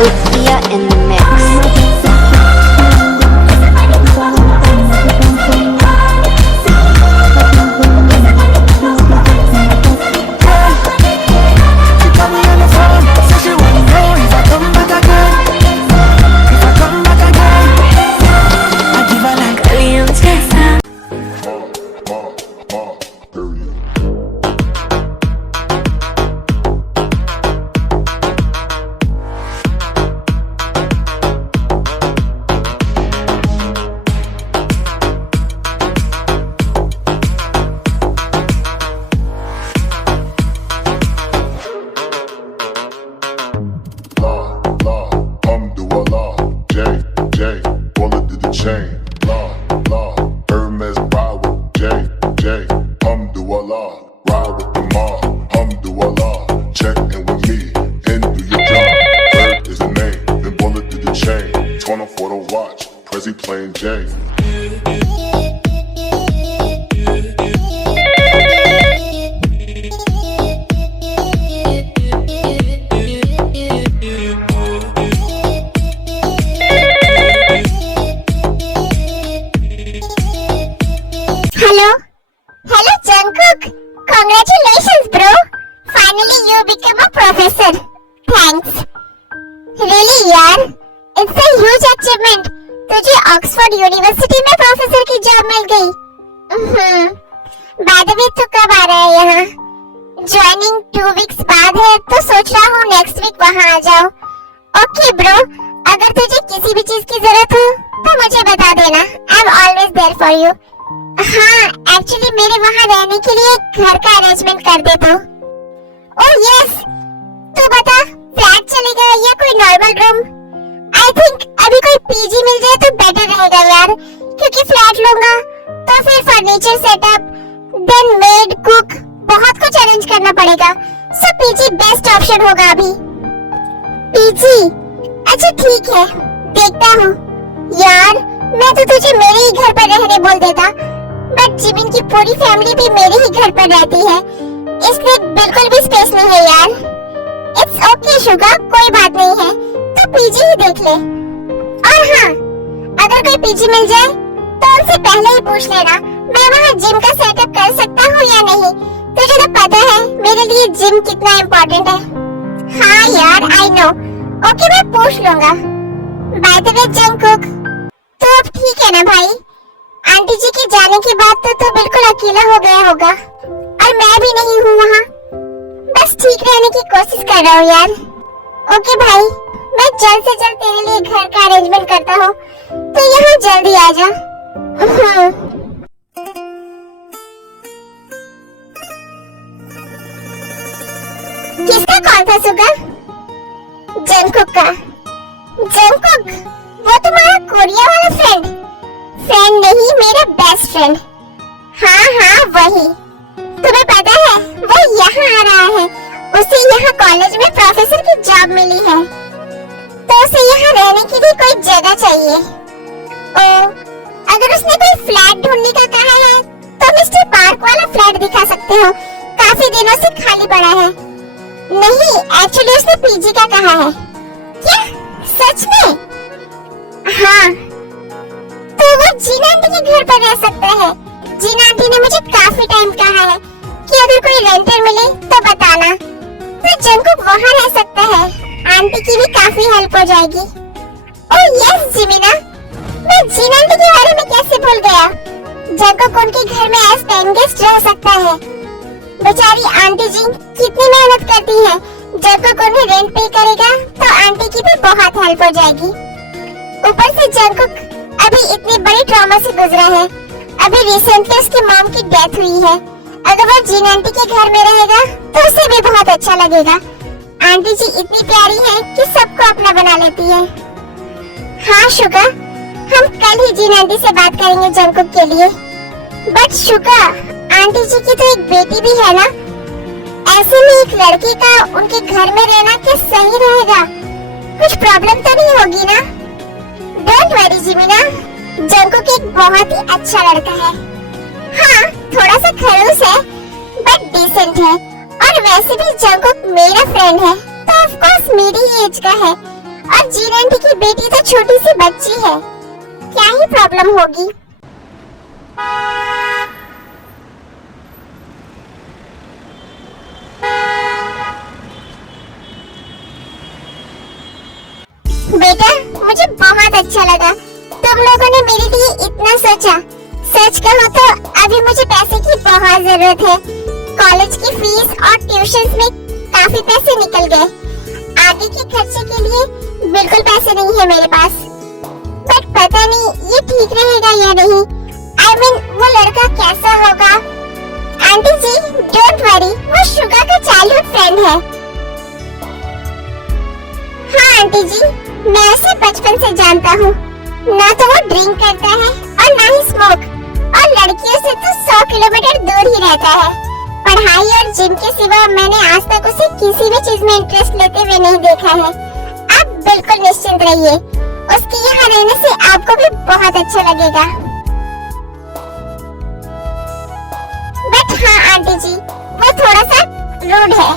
Uthia in the mix. Plain Jane. Hello Jungkook. Congratulations bro. Finally you became a professor. Thanks. Really यार, it's a huge achievement. तुझे Oxford university में professor की job मिल गई। By the way तू कब आ रहा है यहाँ? ज्वाइनिंग 2 वीक्स बाद है तो सोच रहा हूँ नेक्स्ट वीक वहाँ आ जाओ। ओके ब्रो, अगर तुझे किसी भी चीज की जरूरत हो तो मुझे बता देना। I am always there for you. हाँ, एक्चुअली मेरे वहाँ रहने के लिए घर का अरेंजमेंट कर दे तो। ओह यस, तू बता फ्लैट चलेगा या कोई नॉर्मल रूम? आई थिंक अभी कोई पीजी मिल जाए तो बेटर रहेगा यार, क्योंकि फ्लैट लूंगा तो फिर furniture setup, then maid, cook, बहुत कुछ अरेंज करना पड़ेगा। सो पीजी बेस्ट ऑप्शन होगा अभी। पीजी? अच्छा ठीक है, देखता हूँ। यार मैं तो तुझे मेरे ही घर पर रहने बोल देता, बट जिमिन की पूरी फैमिली भी मेरे ही घर पर रहती है, इसलिए बिल्कुल भी स्पेस नहीं है यार। इट्स ओके शुगा, कोई बात नहीं है, तो पीजी ही देख ले। और हाँ, अगर कोई पीजी मिल जाए तो उनसे पहले ही पूछ लेना मैं वहाँ जिम का सेटअप कर सकता हूँ या नहीं। तुझे तो पता है मेरे लिए जिम कितना इम्पोर्टेंट है। हाँ यार आई नो। ओके मैं पूछ लूंगा। बाय द वे जंगकुक, तो अब ठीक है ना भाई? आंटी जी के जाने के बाद तो बिल्कुल अकेला हो गया होगा, और मैं भी नहीं हूँ वहाँ। बस ठीक रहने की कोशिश कर रहा हूँ यार। ओके भाई, मैं जल्द से जल्द तेरे लिए घर का अरेंजमेंट करता हूँ, तो यहाँ जल्दी आ जा। किसका कॉल था सुगा? जंगकुक का। जंगकुक, वो तुम्हारा कोरिया वाला फ्रेंड? फ्रेंड नहीं, मेरा बेस्ट फ्रेंड। हाँ हाँ वही। तुम्हें पता है वो यहाँ आ रहा है, उसे यहाँ कॉलेज में प्रोफेसर की जॉब मिली है, तो उसे यहाँ रहने के लिए कोई जगह चाहिए। ओ, अगर उसने कोई फ्लैट ढूंढने का कहा है तो मिस्टर पार्क वाला फ्लैट दिखा सकते हो, काफी दिनों से खाली पड़ा है। नहीं, एक्चुअली उसने पीजी का कहा है। क्या सच में? हाँ, तो वो जीना आंटी के घर पर रह सकता है। जीना आंटी ने मुझे काफी टाइम कहा है कि अगर कोई रेंटर मिले तो बताना, तो जंगकुक वहाँ रह सकता है, आंटी की भी काफी हेल्प हो जाएगी। ओह यस जिमिना, मैं जीना आंटी के बारे में कैसे भूल गया। जंगकुक उनके घर में एज पेइंग गेस्ट रह सकता है। बेचारी आंटी जी कितनी मेहनत करती है, जंगकुक उन्हें रेंट पे करेगा तो आंटी की भी बहुत हेल्प हो जाएगी। ऊपर से जंगकुक अभी इतनी बड़ी ट्रॉमा से गुजरा है, अभी रिसेंटली उसकी मॉम की डेथ हुई है। अगर वो जीना आंटी के घर में रहेगा तो उसे भी बहुत अच्छा लगेगा। आंटी जी इतनी प्यारी है कि सबको अपना बना लेती है। हाँ शुगा, हम कल ही जीना आंटी से बात करेंगे जंगकुक के लिए। बट शुगा, आंटी जी की तो एक बेटी भी है ना, ऐसे में एक लड़की का उनके घर में रहना क्या सही रहेगा? कुछ प्रॉब्लम तो नहीं होगी ना? डोंट वरी जिमिना, जंगकुक एक बहुत ही अच्छा लड़का है, हाँ, थोड़ा सा खड़ूस है बट डिसेंट है। और वैसे भी जंगकुक मेरा फ्रेंड है तो ऑफ कोर्स मेरी ही एज का है। और जीन आंटी की बेटी तो छोटी सी बच्ची है, क्या ही प्रॉब्लम होगी। बेटा, मुझे बहुत अच्छा लगा तुम लोगों ने मेरे लिए इतना सोचा। सच कहो तो अभी मुझे पैसे की बहुत जरूरत है। कॉलेज की फीस और ट्यूशंस में काफी पैसे निकल गए। आगे के खर्चे के लिए बिल्कुल पैसे नहीं है मेरे पास। बट पता नहीं ये ठीक रहेगा या नहीं। I mean, वो लड़का कैसा होगा। आंटी जी डोंट वरी, वो शुगा का चाइल्डहुड फ्रेंड है। हाँ आंटी जी, मैं उसे बचपन से जानता हूँ। ना तो वो ड्रिंक करता है और ना ही स्मोक, और लड़कियों से तो 100 किलोमीटर दूर ही रहता है। पढ़ाई और जिम के सिवा मैंने आज तक उसे किसी भी चीज में इंटरेस्ट लेते हुए नहीं देखा है। आप बिल्कुल निश्चिंत रहिए, उसके यहाँ रहने से आपको भी बहुत अच्छा लगेगा। बट हाँ आंटी जी, वो थोड़ा सा रूड है।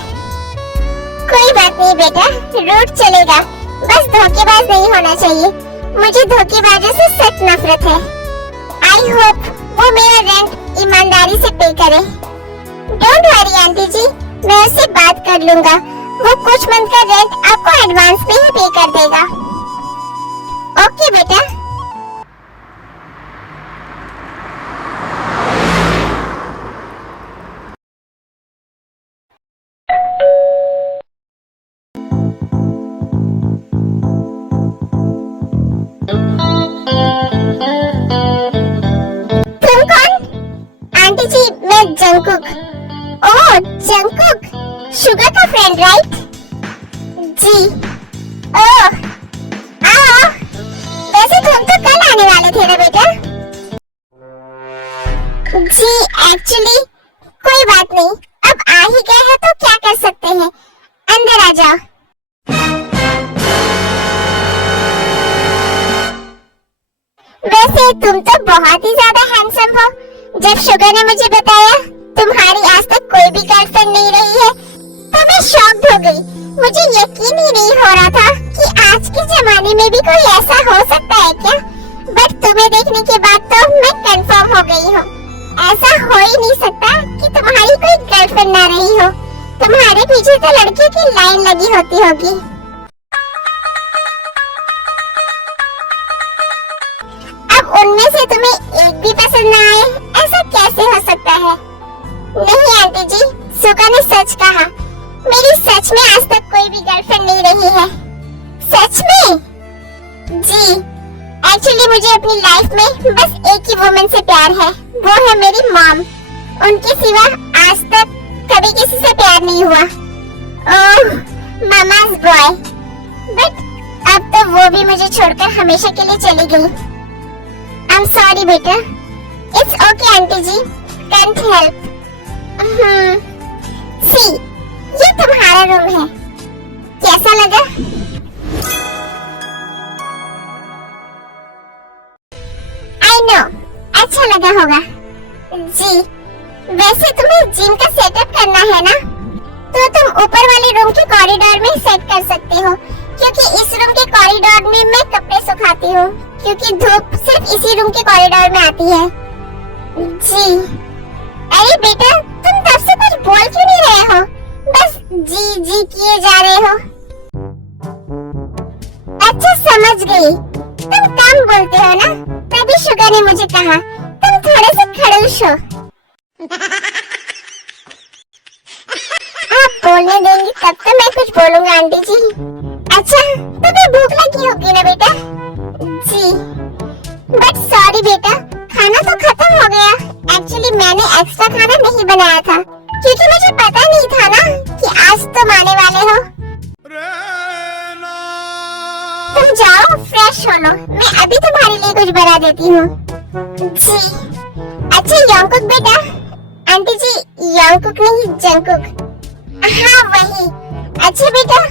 कोई बात नहीं बेटा, रूड चलेगा, बस धोखेबाज नहीं होना चाहिए। मुझे धोखेबाजों से सच नफरत है। आई होप वो मेरा रेंट ईमानदारी से पे करे। डोंट वरी आंटी जी, मैं उससे बात कर लूंगा। वो कुछ मंथ का रेंट आपको एडवांस में ही पे कर देगा। ओके बेटा। आंटी जी मैं जंगकुक। ओह जंगकुक, शुगर का फ्रेंड राइट? जी। ओह आओ, वैसे तुम तो कल आने वाले थे ना बेटा? जी एक्चुअली कोई बात नहीं, अब आ ही गए हैं तो क्या कर सकते हैं। अंदर आ जाओ। वैसे तुम तो बहुत ही ज्यादा हैंडसम हो। जब शुगर ने मुझे बताया तुम्हारी आज तक कोई भी गर्लफ्रेंड नहीं रही है तो मैं शॉक्ड हो गई। मुझे यकीन ही नहीं हो रहा था कि आज के जमाने में भी कोई ऐसा हो सकता है क्या। बट तुम्हें देखने के बाद तो मैं कंफर्म हो गई हूँ। ऐसा हो ही नहीं सकता कि तुम्हारी कोई गर्लफ्रेंड ना रही हो। तुम्हारे पीछे तो लड़कियों की लाइन लगी होती होगी। अब उनमें से तुम्हें एक भी पसंद ना आए, ऐसा कैसे हो सकता है? नहीं आंटी जी, सुगा ने सच कहा। मेरी सच में आज तक कोई भी गर्लफ्रेंड नहीं रही है। सच में? जी एक्चुअली मुझे अपनी लाइफ में बस एक ही वुमन से प्यार है, वो है मेरी मॉम। उनके सिवा आज तक कभी किसी से प्यार नहीं हुआ। ओह मामा's बॉय। बट अब तो वो भी मुझे छोड़कर हमेशा के लिए चली गई। I'm sorry बेटा। It's okay आंटी जी, can't help। See, ये तुम्हारा रूम है, कैसा लगा? I know, अच्छा लगा होगा। जी, वैसे तुम्हें जिम का सेटअप करना है ना, तो तुम ऊपर वाले रूम के कॉरिडोर में सेट कर सकते हो, क्योंकि इस रूम के कॉरिडोर में मैं कपड़े सुखाती हूँ, क्योंकि धूप सिर्फ इसी रूम के कॉरिडोर में आती है। जी। अरे बेटा, तुम तब से कुछ बोल क्यों नहीं रहे हो? बस जी जी किए जा रहे हो। अच्छा समझ गई, तुम कम बोलते हो ना, तभी शुगर ने मुझे कहा तुम थोड़े से खड़ूस हो। आप बोलने देंगी तब तो मैं कुछ बोलूंगा आंटी जी। अच्छा तुम्हें भूख लगी होगी ना बेटा? जी। बट सॉरी बेटा, खाना तो खत्म हो गया। एक्चुअली मैंने एक्स्ट्रा खाना नहीं बनाया था, क्योंकि मुझे पता नहीं था ना कि आज तुम आने वाले हो। तुम जाओ फ्रेश हो लो, मैं अभी तुम्हारे लिए कुछ बना देती हूँ। जी। अच्छा योंगकुक बेटा। आंटी जी योंगकुक नहीं जंगकुक। हाँ वही। अच्छा बेटा,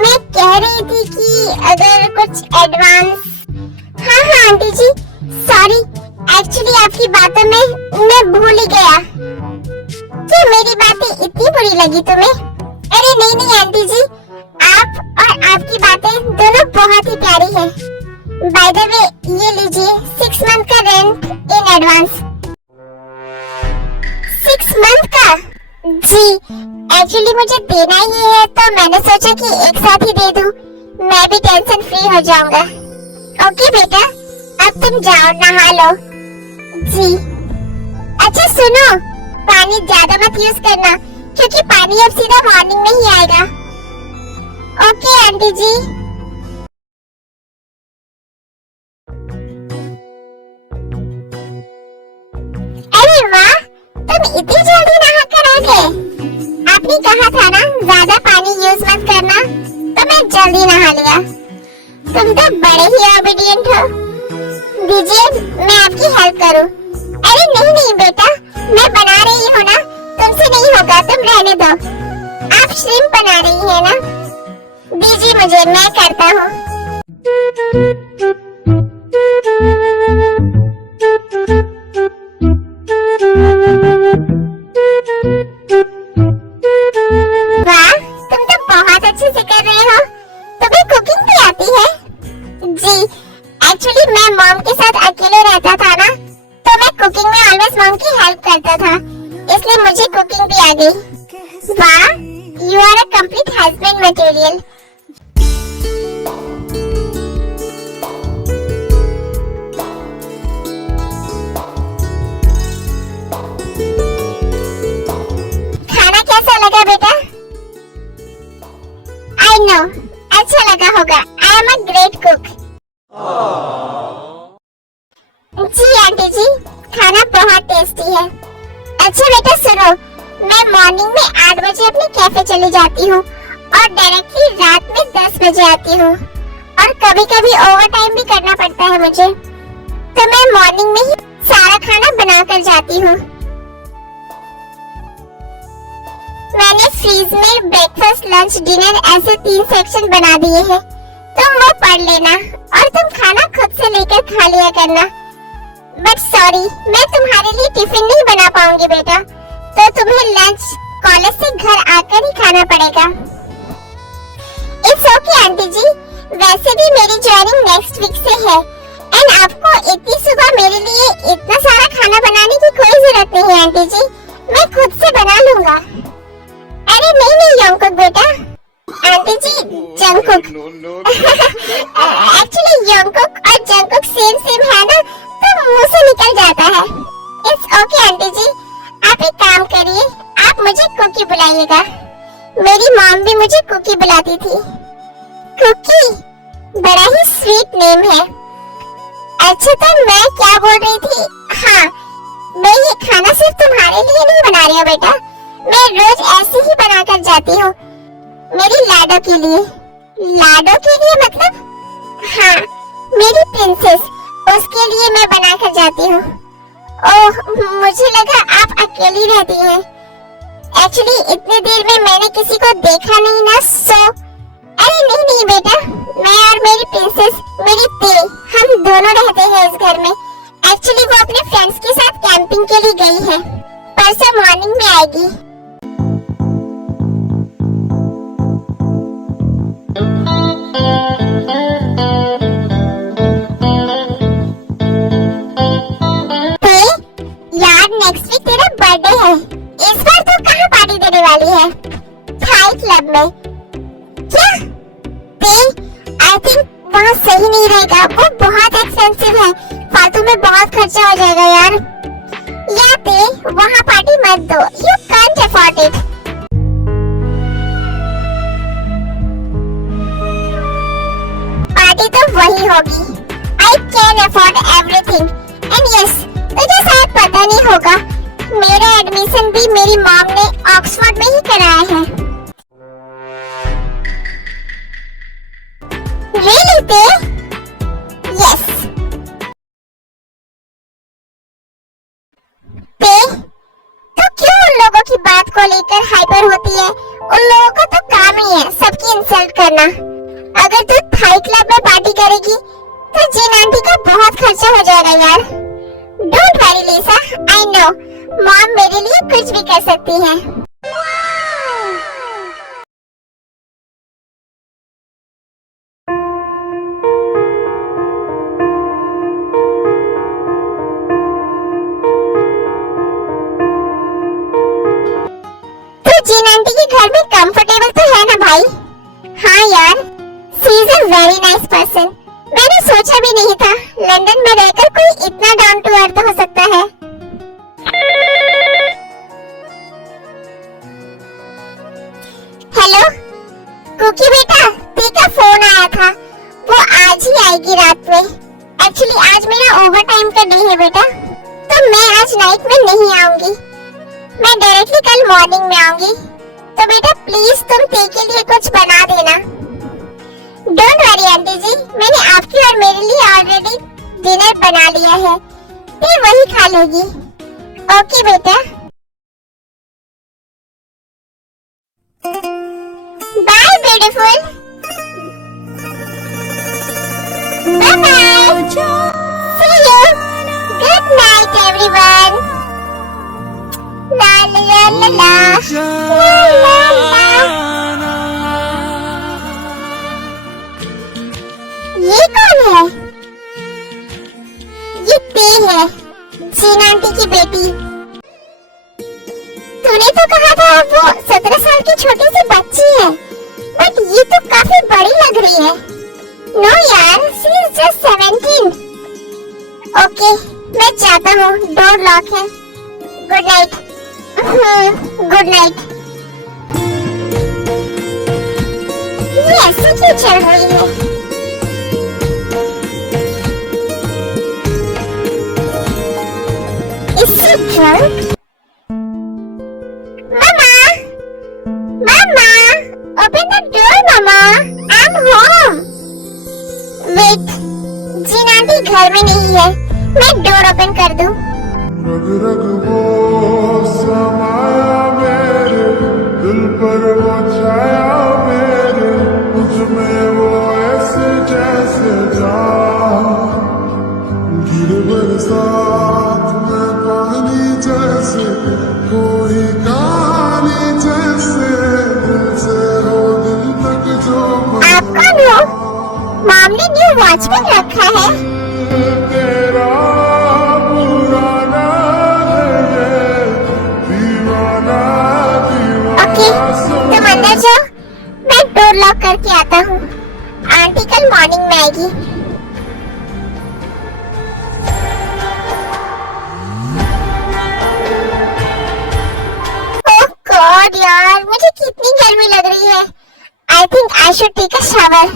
मैं कह रही थी कि अगर कुछ एडवांस। हाँ हाँ आंटी जी, सॉरी एक्चुअली आपकी बातों में मैं भूल ही गया। क्या मेरी बातें इतनी बुरी लगी तुम्हें? अरे नहीं नहीं आंटी जी, आप और आपकी बातें दोनों बहुत ही प्यारी हैं। बाय द वे ये लीजिए 6 मंथ का रेंट इन एडवांस। 6 मंथ का? जी एक्चुअली मुझे देना ही है तो मैंने सोचा कि एक साथ ही दे दूं, मैं भी टेंशन फ्री हो जाऊंगा। ओके बेटा, अब तुम जाओ नहा लो। जी अच्छा सुनो, पानी ज्यादा मत यूज करना क्योंकि पानी अब सीधा मॉर्निंग में ही आएगा। ओके आंटी जी। अरे वाह, तुम इतनी जल्दी नहा कर आ गए। आपने कहा था ना ज्यादा पानी यूज मत करना, तो मैं जल्दी नहा लिया। तुम तो बड़े ही ओबीडिएंट हो। दीजिए मैं आपकी हेल्प करूं। अरे नहीं नहीं बेटा, मैं बना रही हूँ ना, तुमसे नहीं होगा, तुम रहने दो। आप श्रिम्प बना रही है ना? दीजिए मुझे, मैं करता हूँ। वाह, तुम तो बहुत अच्छे से कर रहे हो। तुम्हें कुकिंग भी आती है? जी एक्चुअली मैं मॉम के साथ अकेले रहता था ना, तो मैं कुकिंग में ऑलवेज मॉम की हेल्प करता था, इसलिए मुझे कुकिंग भी आ गई। वाह, you are a complete husband material. खाना कैसा लगा बेटा? आई नो, अच्छा लगा होगा। I am a great cook. जी आंटी जी, खाना बहुत टेस्टी है। अच्छा बेटा सुनो, मैं मॉर्निंग में 8 बजे अपने कैफे चली जाती हूँ और डायरेक्टली रात में 10 बजे आती हूँ, और कभी कभी ओवर टाइम भी करना पड़ता है मुझे, तो मैं मॉर्निंग में ही सारा खाना बना कर जाती हूँ। मैंने फ्रीज में ब्रेकफास्ट लंच डिनर ऐसे 3 सेक्शन बना दिए हैं, तुम वो पढ़ लेना और तुम खाना खुद से लेकर खा लिया करना। बट सॉरी, मैं तुम्हारे लिए टिफिन नहीं बना पाऊंगी बेटा, तो तुम्हें लंच कॉलेज से घर आकर ही खाना पड़ेगा। इट्स ओके आंटी जी, वैसे भी मेरी ज्वाइनिंग नेक्स्ट वीक से है, एंड आपको इतनी सुबह मेरे लिए इतना सारा खाना बनाने की कोई जरूरत नहीं है आंटी जी, मैं खुद से बना लूंगा। अरे नहीं नहीं यंगकुक बेटा, आंटी जी जंगकुक। एक्चुअली यंगकुक और जंगकुक सेम है ना, तो मुंह से निकल जाता है। इट्स ओके आंटी जी, आप एक काम करिए, आप मुझे कुकी बुलाइएगा। मेरी मॉम भी मुझे कुकी बुलाती थी। कुकी, बड़ा ही स्वीट नेम है। अच्छा तो मैं क्या बोल रही थी, हाँ मैं ये खाना सिर्फ तुम्हारे लिए नहीं बना रही हूँ बेटा, मैं रोज ऐसे ही बना कर जाती हूँ मेरी लाडो के लिए। लाडो के लिए मतलब? हाँ, मेरी प्रिंसेस, उसके लिए मैं बना कर जाती हूँ। ओह, मुझे लगा आप अकेली रहती हैं। एक्चुअली इतने देर में मैंने किसी को देखा नहीं ना, सो अरे नहीं नहीं बेटा, मैं और मेरी प्रिंसेस, मेरी ते, हम दोनों रहते हैं इस घर में। एक्चुअली वो अपने फ्रेंड्स के साथ कैंपिंग के लिए गई है, परसों मॉर्निंग में आएगी। नेक्स्ट वीक तेरा बर्थडे है, इस बार तू कहाँ पार्टी देने वाली है? थाई क्लब में। क्या? आई थिंक वहाँ सही नहीं रहेगा, वो बहुत एक्सपेंसिव है, फालतू में बहुत खर्चा हो जाएगा यार। या ते वहाँ पार्टी मत दो, you can't afford it. Party तो वही होगी। I can afford everything, and yes तुझे शायद पता नहीं होगा, मेरा एडमिशन भी मेरी मॉम ने ऑक्सफोर्ड में ही कराया है। रियली ते? यस। ते, तो क्यों उन लोगों की बात को लेकर हाइपर होती है? उन लोगों का तो काम ही है सबकी इंसल्ट करना। अगर तू थाई क्लब में पार्टी करेगी तो जिन आंटी का बहुत खर्चा हो जाएगा यार। Don't worry Lisa, I know mom मेरे लिए कुछ भी कर सकती है। तो जीन आंटी के घर में कंफर्टेबल तो है ना भाई? हाँ यार, she is a very nice person. मैंने सोचा भी नहीं था लंदन में रहकर कोई इतना डाउन टू अर्थ हो सकता है। हेलो कुकी बेटा, तेरा फोन आया था, वो आज ही आएगी रात में। एक्चुअली आज मेरा ओवर टाइम का डे है बेटा, तो मैं आज नाइट में नहीं आऊंगी, मैं डायरेक्टली कल मॉर्निंग में आऊंगी। तो बेटा प्लीज तुम टे के लिए कुछ बना देना। डोंट वरी आंटी जी, मैंने आपके और मेरे लिए ऑलरेडी डिनर बना लिया है, ते वही खा लेगी। ओके बेटा, bye beautiful, bye bye, see you, good night everyone. ला ला ला ला ला ला ला। ये कौन है? ये ते है, जीन आंटी की बेटी। तूने तो कहा था वो 17 साल की छोटी सी बच्ची है, बट ये तो काफी बड़ी लग रही है। नो यार, शी इज जस्ट 17। ओके, मैं जाता हूँ, डोर लॉक है। Good night. Good night. ये ऐसे क्यों चल रही है? Is she drunk? Mama! Mama! Open the door, Mama! I'm home! Wait, gene aunty घर में नहीं है, मैं डोर ओपन कर दूं। रग रग वो समाया मेरे दिल पर, वो छाया मेरे, मुझ में वो ऐसे जैसे जान गिर बरसात में पानी जैसे, कोई कहानी जैसे, दिल से हो दिल तक जो आप कौन हो? मॉम ने न्यू वॉचमैन रखा है। तेरा पुराना है, दीवाना ओके, तुम अंदर जाओ, मैं डोर लॉक करके आता हूँ। आंटी कल मॉर्निंग में आएगी। ओह गॉड यार, मुझे कितनी गर्मी लग रही है। I think I should take a shower,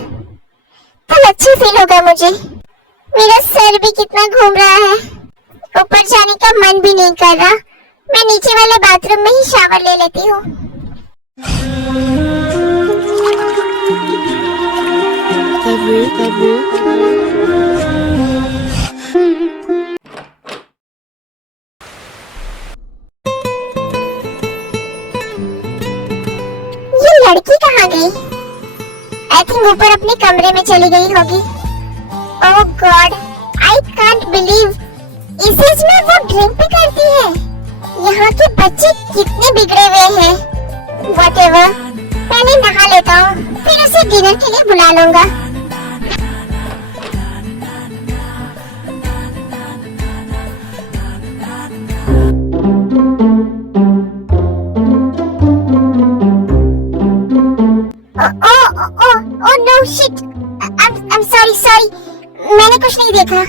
तब अच्छा फील होगा मुझे। मेरा सर भी कितना घूम रहा है, ऊपर जाने का मन भी नहीं कर रहा। मैं नीचे वाले बाथरूम में ही शावर ले लेती हूँ। ये लड़की कहाँ गई? आई थिंक ऊपर अपने कमरे में चली गई होगी। ओह गॉड, आई कांट बिलीव, इस एज में वो ड्रिंक भी करती है। यहाँ के बच्चे कितने बिगड़े हुए हैं। व्हाटएवर, पहले नहा लेता हूँ, फिर उसे डिनर के लिए बुला लूंगा। Oh no shit, I'm sorry, मैंने कुछ नहीं देखा।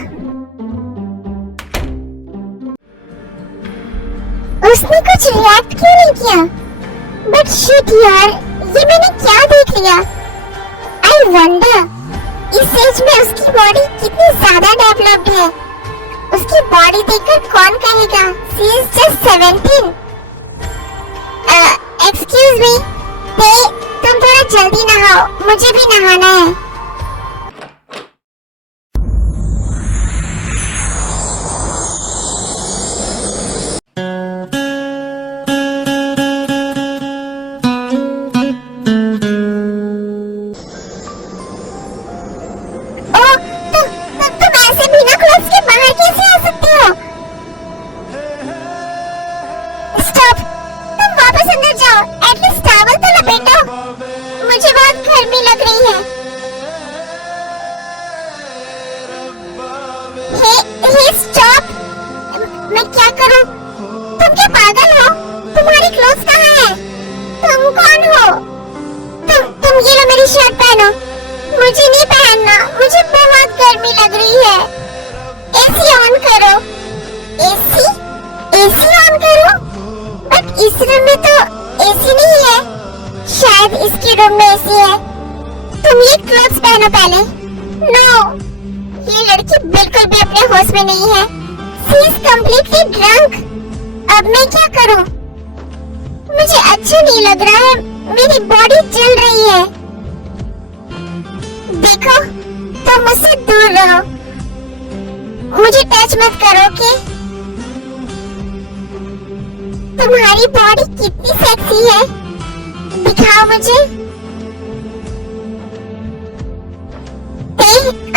उसने कुछ रिएक्ट क्यों नहीं किया? बट शिट यार, ये मैंने क्या देख लिया? आई वंडर, इस एज में उसकी बॉडी कितनी ज्यादा डेवलप्ड है। उसकी बॉडी देखकर कौन कहेगा she is just 17? Excuse me, तुम थोड़ा जल्दी नहाओ, मुझे भी नहाना है। तुम ऐसे बिना क्लोथ्स के बाहर कैसे आ सकते हो? स्टॉप, तुम वापस अंदर जाओ, एटलीस्ट टॉवल तो लपेटो, मुझे बहुत गर्मी लग रही है। हे स्टॉप, मैं क्या करूं? तुम क्या पागल हो? तुम्हारी क्लोथ्स कहाँ है? तुम कौन हो? तुम ये लो मेरी शर्ट पहनो। मुझे नहीं पहनना, मुझे बहुत गर्मी लग रही है। एसी ऑन करो। एसी ऑन करो? बट इस रूम में तो एसी नहीं है। शायद इसके रूम में एसी है। तुम ये क्लोथ्स पहनो पहले। नो, ये लड़की बिल्कुल भी अपने होश में नहीं है। She is completely drunk. अब मैं क्या करूं? मुझे अच्छा नहीं लग रहा है, मेरी बॉडी जल रही है। देखो, तुम मुझसे दूर रहो, मुझे टच मत करो, ओके? तुम्हारी बॉडी कितनी सेक्सी है, दिखाओ मुझे।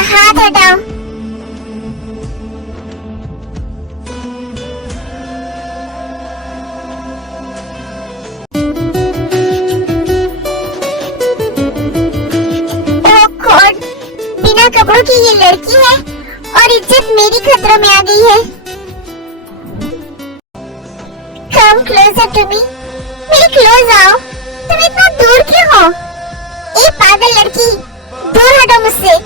हाथ हटाओ। बिना कपड़ों की ये लड़की है और इज्जत मेरी खतरों में आ गई है। कम क्लोजर टू मी, मेरे क्लोज आओ। तुम इतना दूर क्यों हो? ये पागल लड़की, दूर हटो मुझसे।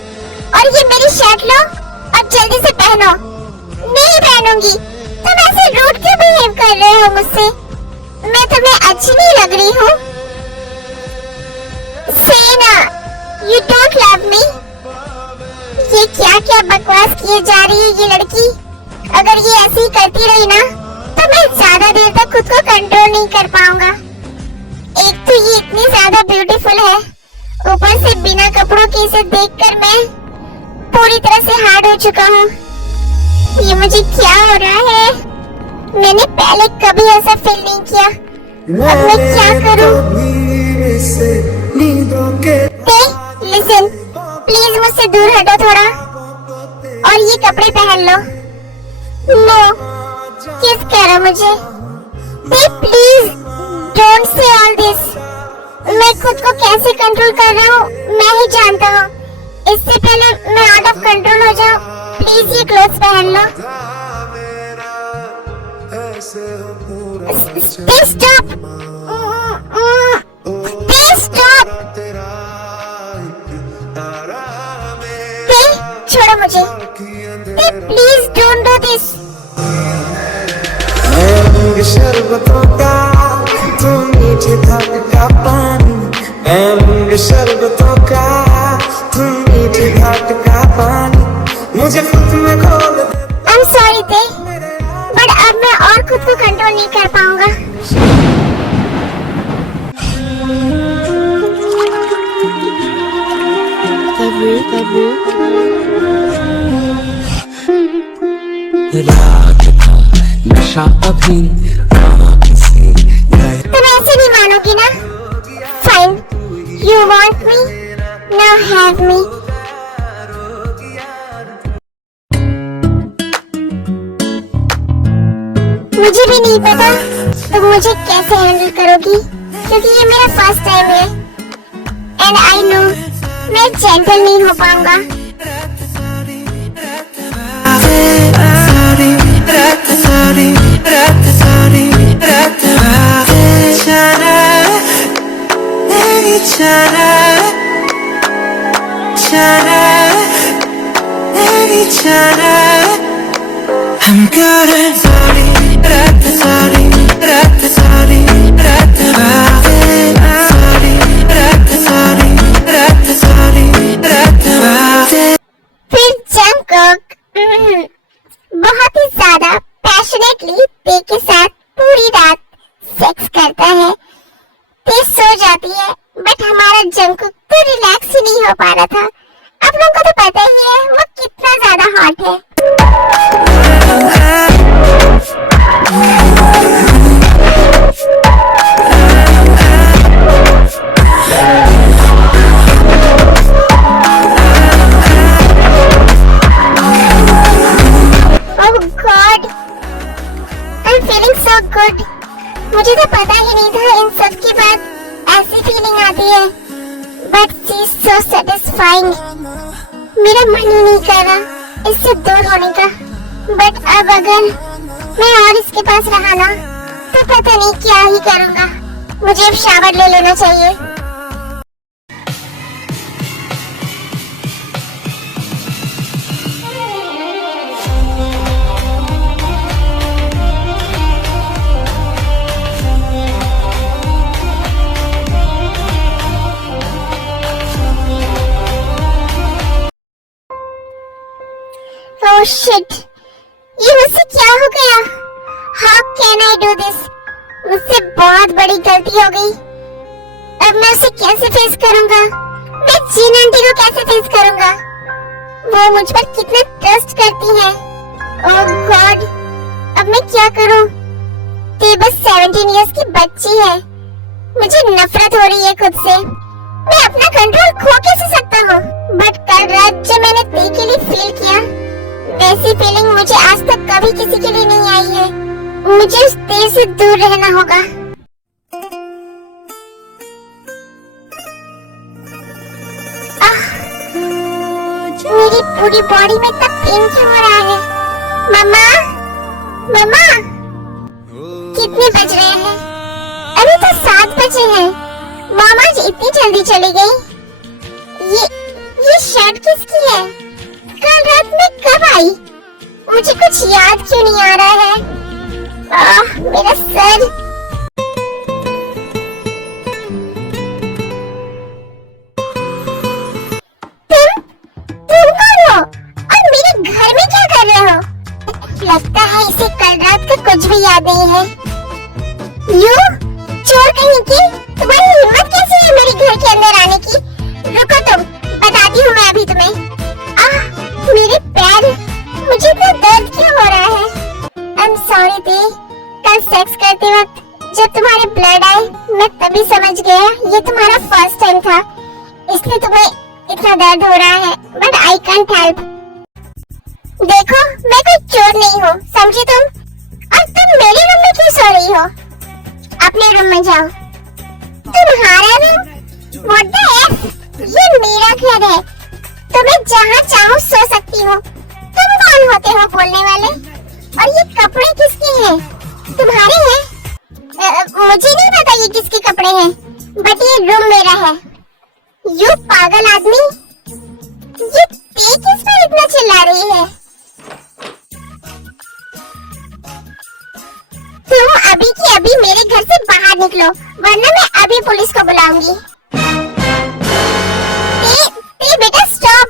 और ये मेरी शर्ट लो और जल्दी से पहनो। नहीं पहनूंगी। तुम ऐसे रूड क्यों बिहेव कर रहे हो मुझसे? मैं तुम्हें अच्छी नहीं लग रही हूँ? सेना, you don't love me? ये क्या क्या बकवास किए जा रही है ये लड़की। अगर ये ऐसे ही करती रही ना तो मैं ज्यादा देर तक खुद को कंट्रोल नहीं कर पाऊंगा। एक तो ये इतनी ज्यादा ब्यूटीफुल है, ऊपर से बिना कपड़ों के इसे देखकर मैं पूरी तरह से हार्ड हो चुका हूँ। ये मुझे क्या हो रहा है? मैंने पहले कभी ऐसा फील नहीं किया। अब मैं क्या करूँ? लिसन, प्लीज मुझसे दूर हटो थोड़ा और ये कपड़े पहन लो। नो, किस करो मुझे। Please don't say all this. मैं खुद को कैसे कंट्रोल कर रहा हूँ मैं ही जानता हूँ। इससे पहले मैं आउट ऑफ कंट्रोल हो जाऊँ, प्लीज ये क्लोथ्स पहन लो। Stop, stop. छोड़ो मुझे। Please don't do this. शरबतों का तुम मीठे धक का पानी, शरबतों का तुम मीठे धक का पानी, मुझे खुद में खोल दे। I'm sorry ते, बट अब मैं और खुद को कंट्रोल नहीं कर पाऊंगा। रात का नशा अभी तुम ऐसे नहीं मानोगी ना? Fine, you want me, now have me. मुझे भी नहीं पता तुम मुझे कैसे हैंडल करोगी, क्योंकि ये मेरा फर्स्ट टाइम है एंड आई नो मैं जेंटल नहीं हो पाऊंगा। I'm good at sorry, sorry, sorry, फिर जंगकुक बहुत ही ज्यादा पैशनेटली ते के साथ पूरी रात सेक्स करता है। ते सो जाती है, बट हमारा जंगकुक तो रिलैक्स ही नहीं हो पा रहा था। आप लोगों को तो पता ही है वो कितना ज्यादा हॉट है। Oh God, I'm feeling so good. मुझे तो पता ही नहीं था इन सब के बाद ऐसी फीलिंग आती है। But she is so satisfying. मेरा मन ही नहीं कर रहा इससे दूर होने का। बट अब अगर मैं और इसके पास रहा ना तो पता नहीं क्या ही करूंगा। मुझे अब शावर ले लेना चाहिए। Oh shit! ये मुझसे क्या हो गया? How can I do this? मुझसे बहुत बड़ी गलती हो गई। अब मैं उसे कैसे फेस करूंगा? मैं जीन आंटी को कैसे फेस करूंगा? वो मुझ पर कितना ट्रस्ट करती है। Oh God! अब मैं क्या करूं? ते बस 17 इयर्स की बच्ची है। मुझे नफरत हो रही है खुद से। मैं अपना कंट्रोल खो कैसे सकता हूँ? बट कल रात जब मैंने ते के लिए फील किया, वैसी फीलिंग मुझे आज तक कभी किसी के लिए नहीं आई है। मुझे उस तेज से दूर रहना होगा। मेरी पूरी बॉडी में तब पेन क्यों हो रहा है? मम्मा, मम्मा, कितने बज रहे हैं? अभी तो 7 बजे हैं। मामा आज इतनी जल्दी चली गई। ये शर्ट किसकी है? कल रात में कब आई? मुझे कुछ याद क्यों नहीं आ रहा है? मेरा सर। तुम कौन हो? और मेरे घर में क्या कर रहे हो? लगता है इसे कल रात का कुछ भी याद नहीं है। यू चोर कहीं की, तुम्हारी हिम्मत कैसे है मेरे घर के अंदर आने की? रुको तुम, बताती हूँ मैं अभी तुम्हें। मेरे पैर, मुझे इतना दर्द क्यों हो रहा है? आई एम सॉरी दी। कल सेक्स करते वक्त जब तुम्हारे ब्लड आए, मैं तभी समझ गया ये तुम्हारा फर्स्ट टाइम था, इसलिए तुम्हें इतना दर्द हो रहा है। But I can't help. देखो, मैं कोई चोर नहीं हूँ, समझी तुम? और तुम मेरे रूम में क्यों सो रही हो? अपने रूम में जाओ। तुम्हारा रूम? What the F? ये मेरा घर है, तो मैं जहाँ चाहूँ सो सकती हूँ। तुम कौन होते हो बोलने वाले? और ये कपड़े किसके हैं? तुम्हारे हैं? मुझे नहीं पता ये किसके कपड़े हैं, बट ये रूम मेरा है। यू पागल आदमी, ये ते किस पर इतना चिल्ला रही है? तुम अभी की अभी मेरे घर से बाहर निकलो, वरना मैं अभी पुलिस को बुलाऊंगी। बेटा स्टॉप,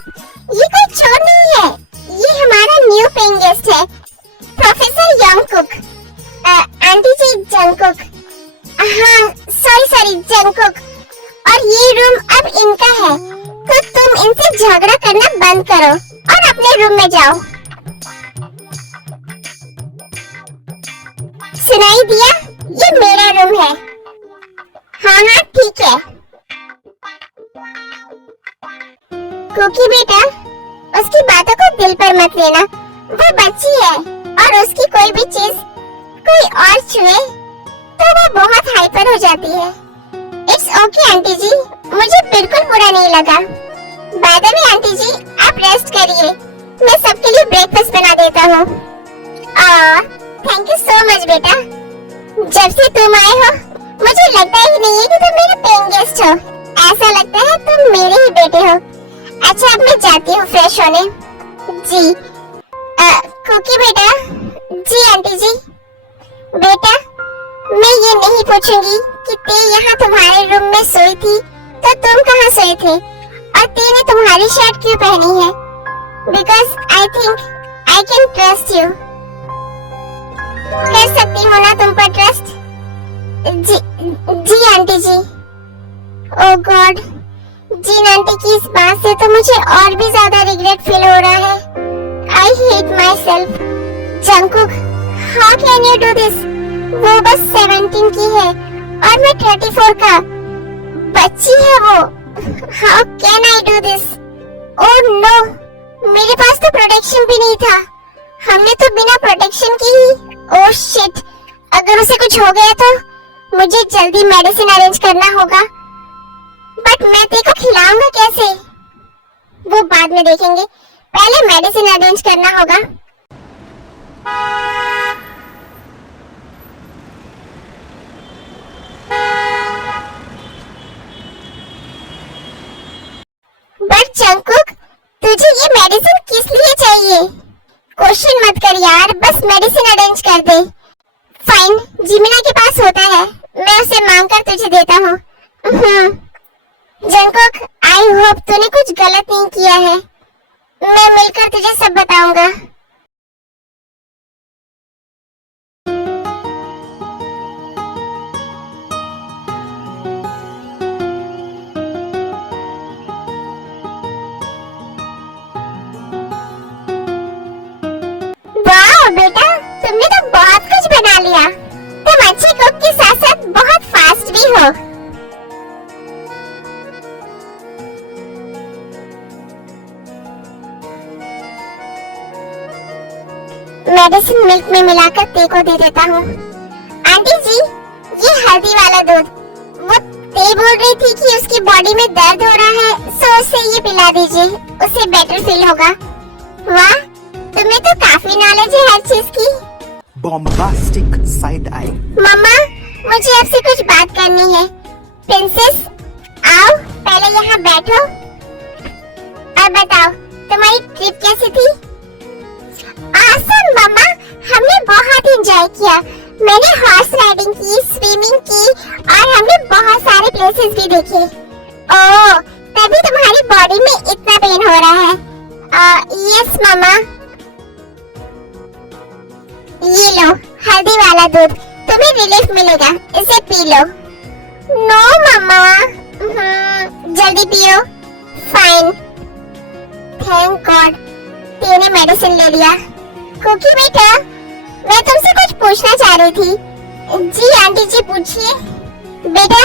ये कोई चोर नहीं है, ये हमारा न्यू पेइंग गेस्ट है, प्रोफेसर यंगकुक। आंटी जी जंगकुक। हाँ सॉरी जंगकुक। और ये रूम अब इनका है, तो तुम इनसे झगड़ा करना बंद करो और अपने रूम में जाओ। सुनाई दिया? ये मेरा रूम है। हाँ ठीक है। कुकी बेटा, उसकी बातों को दिल पर मत लेना। वो बच्ची है और उसकी कोई भी चीज कोई और छुए तो वो बहुत हाइपर हो जाती है। इट्स ओके आंटी जी, मुझे बिल्कुल बुरा नहीं लगा। बाय द वे आंटी जी, आप रेस्ट करिए, मैं सबके लिए ब्रेकफास्ट बना देता हूँ। थैंक यू सो मच बेटा। जब से तुम आए हो मुझे लगता ही नहीं है कि तुम मेरे पेइंग गेस्ट हो, ऐसा लगता है तुम मेरे ही बेटे हो। अच्छा अब मैं जाती हूँ फ्रेश होने। जी कुकी बेटा। जी आंटी जी। बेटा मैं ये नहीं पूछूंगी कि ते यहाँ तुम्हारे रूम में सोई थी तो तुम कहाँ सोए थे, और ते ने तुम्हारी शर्ट क्यों पहनी है? Because I think I can trust you. कर सकती हो ना तुम पर ट्रस्ट? जी आंटी जी। ओह गॉड, जीन आंटी की इस बात से तो मुझे और भी ज्यादा रिग्रेट फील हो रहा है। I hate my self. Jungkook, how can you do this? वो बस 17 की है और मैं 34 का। बच्ची है वो। How can I do this? Oh no, मेरे पास तो प्रोटेक्शन भी नहीं था। हमने तो बिना प्रोटेक्शन की ही। ओह शिट, अगर उसे कुछ हो गया तो मुझे जल्दी मेडिसिन अरेंज करना होगा। बट मैं तेरे को खिलाऊंगा कैसे, वो बाद में देखेंगे। पहले मेडिसिन अरेंज करना होगा। बट जंगकुक, तुझे ये मेडिसिन किस लिए चाहिए? क्वेश्चन मत कर यार, बस मेडिसिन अरेंज कर दे। फाइन, जिमिना के पास होता है, मैं उसे मांग कर तुझे देता हूँ। जंगकुक, आई होप तूने कुछ गलत नहीं किया है। मैं मिलकर तुझे सब बताऊंगा। वाह बेटा, तुमने तो बहुत कुछ बना लिया। तुम अच्छी कुक के साथ साथ बहुत फास्ट भी हो। मेडिसिन मिल्क में मिलाकर ते को दे देता हूँ। आंटी जी, ये हल्दी वाला दूध। वो ते बोल रही थी कि उसकी बॉडी में दर्द हो रहा है, सो उसे ये पिला दीजिए, उसे बेटर फील होगा। वाह, तुम्हें तो काफी नॉलेज है हर चीज की। Bombastic side I. मम्मा, मुझे आपसे कुछ बात करनी है। प्रिंसेस, आओ पहले यहाँ बैठो और बताओ तुम्हारी ट्रिप कैसी थी? आसम मम्मा, हमने बहुत एंजॉय किया। मैंने हॉर्स राइडिंग की, स्विमिंग की और हमने बहुत सारे प्लेसेस भी देखे। ओह, तभी तुम्हारी बॉडी में इतना पेन हो रहा है। यस मम्मा। ये लो हल्दी वाला दूध, तुम्हें रिलीफ मिलेगा, इसे पी लो। नो मम्मा, जल्दी पियो। फाइन, थैंक गॉड तूने मेडिसिन ले लिया। कुकी बेटा, मैं तुमसे कुछ पूछना चाह रही थी। जी आंटी जी, पूछिए। बेटा,